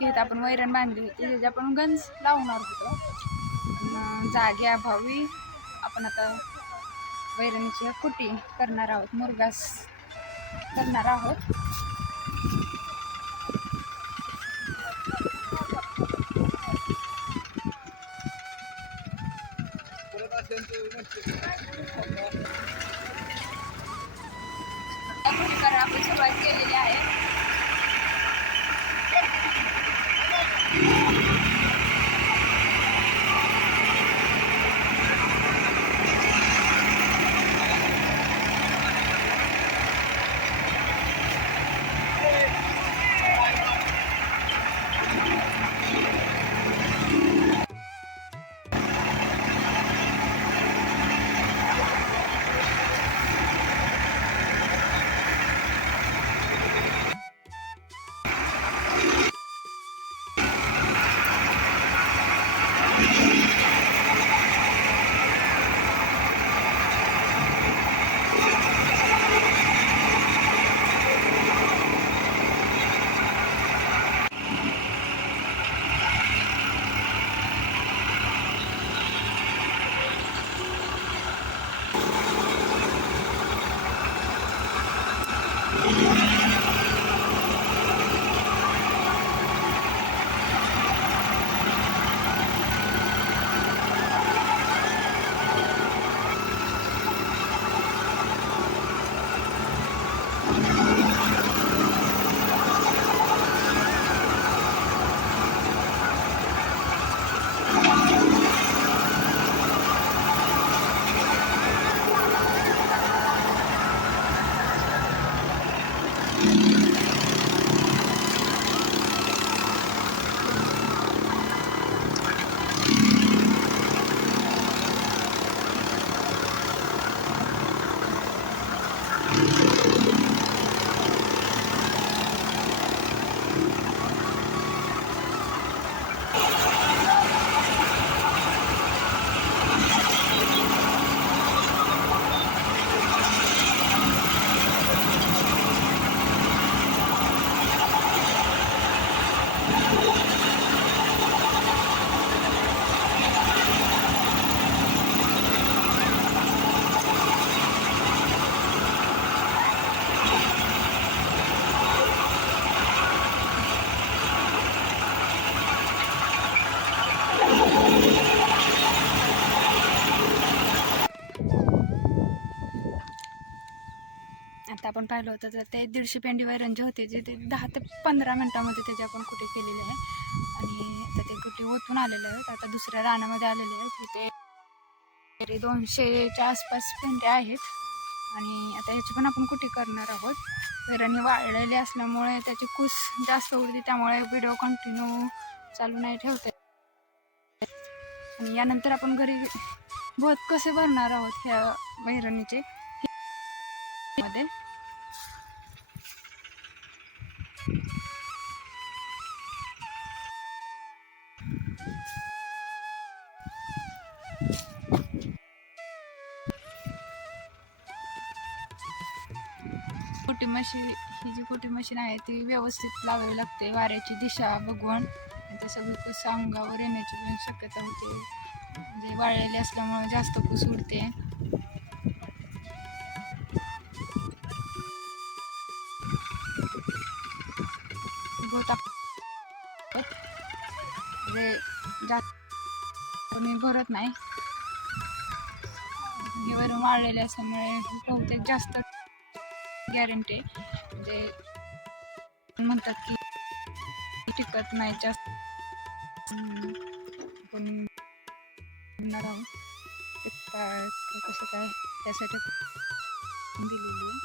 की होती आपण वैरण बांधली होती त्याचे आपण गंज लावणार होतो. पण जागे अभावी आपण आता वैरणीची कुटी करणार आहोत मुरगास करणार आहोत. आपण सुरुवात केलेली आहे. आता आपण पाहिलं होतं तर ते दीडशे पेंडी वैरण होते जे ते दहा ते पंधरा मिनटामध्ये त्याची आपण कुठे केलेली आहे. आणि आता ते कुठे ओतून आलेले आहेत आता दुसऱ्या रानामध्ये आलेले आहेत. तिथे तरी दोनशेच्या आसपास पेंड्या आहेत. आणि आता ह्याची पण आपण कुठे करणार आहोत? वैरण वाळलेली असल्यामुळे त्याची कूस जास्त उडते त्यामुळे व्हिडिओ कंटिन्यू चालू नाही ठेवते आणि यानंतर आपण घरी बहुत कसे भरणार आहोत ह्या वैरणीचे? मध्ये. कोटी मशीन ही जी कोटी मशीन आहे ती व्यवस्थित लावावी लागते. वाऱ्याची दिशा बघून. ते सगळी कुस अंगावर येण्याची पण शक्यता होते. म्हणजे वाळलेली असल्यामुळे जास्त कुस उडते. म्हणजे जास्त कोणी भरत नाही. हे वरून वाळलेले असल्यामुळे बहुतेक जास्त गॅरंटी म्हणजे म्हणतात की टिकत नाही जास्त. पण काय कसं काय त्यासाठी दिलेली आहे.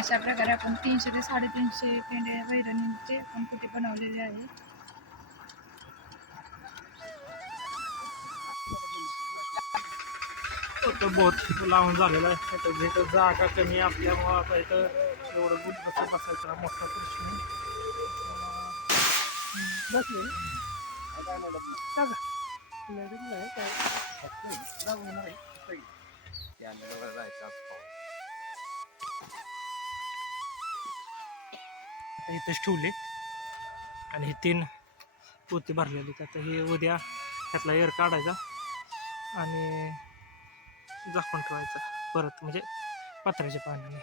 अशा प्रकारे आपण तीनशे ते साडेतीनशे पेंडे वैरणीचे आपण कुठे बनवलेले आहे. तो बहुत लावून झालेला आहे. इथं इथं जागा कमी असल्यामुळं आता इथं एवढं गुड बसत बसायचा मोठा प्रश्न बसले. काय इथंच ठेवले. आणि हे तीन पोती भरलेली आता हे उद्या ह्यातला एअर काढायचा आणि झाकून ठेवायचा परत म्हणजे पत्र्याच्या पाण्याने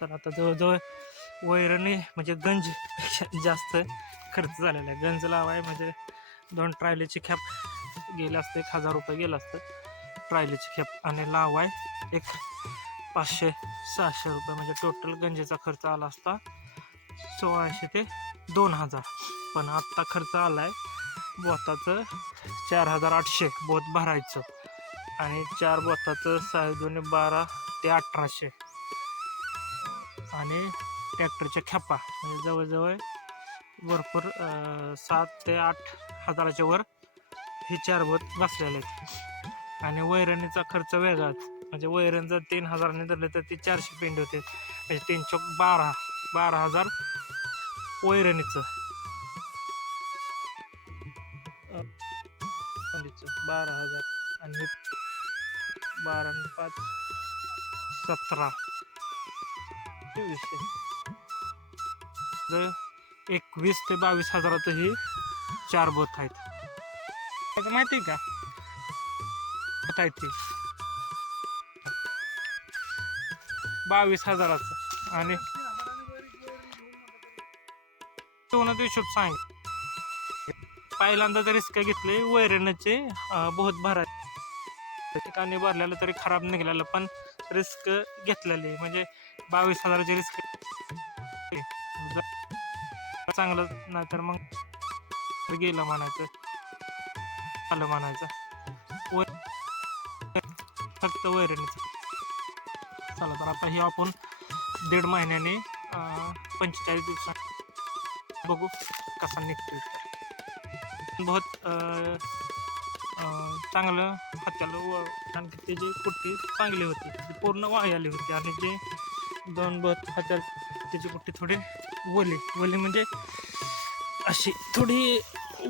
तर आता जवळजवळ वैरणी म्हणजे गंज जास्त खर्च झालेला आहे. गंज लावाय म्हणजे दोन ट्रायलीची खॅप गेलं असतं एक हजार रुपये गेलं असतं. ट्रायलीची खॅप आणि लावाय एक पाचशे सहाशे रुपये म्हणजे टोटल गंजेचा खर्च आला असता. सोळाशे ते दोन हजार. पण आत्ता खर्च आला आहे बोताचं चार हजार आठशे बोत भरायचं. आणि चार बोताचं साडे दोन बारा ते अठराशे. आणि ट्रॅक्टरच्या खेपा म्हणजे जवळजवळ भरपूर सात ते आठ हजाराच्या वर हे चार बोत बसलेले आहेत. आणि वैरणीचा खर्च वेगळाच. म्हणजे वैरण जर तीन हजाराने धरले तर ते चारशे पेंड होते. म्हणजे तीन चौक बारा. बारा हजार वैरणीचं. बारा हजार आणि बारा आणि पाच सतरा. चोवीसशे. जर एकवीस ते बावीस हजाराचं ही चार बोथ आहेत. आता माहिती आहे का? आहेत ती. बावीस हजाराचं. आणि दोनच हिशोब सांग. पहिल्यांदा जर रिस्क घेतले वैरणचे बहुत भरा ठिकाणी भरलेलं तरी खराब निघालेलं पण रिस्क घेतलेली म्हणजे बावीस हजाराची रिस्क चांगलं नाही तर मग गेलं म्हणायचं. आलं म्हणायचं. वर फक्त वैरणीचं. चला तर आता हे आपण दीड महिन्याने पंचेचाळीस दिवसात बघू कसा निघतो बहुत चांगलं हाताला व कारण की त्याची कुट्टी चांगली होती पूर्ण वाळी आली होती आणि जे दोन बत हत्या त्याची कुट्टी थोडी वली. वली म्हणजे अशी थोडी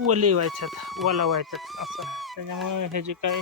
वली व्हायच्यात वला व्हायच्यात असं. त्याच्यामुळे ह्याची काय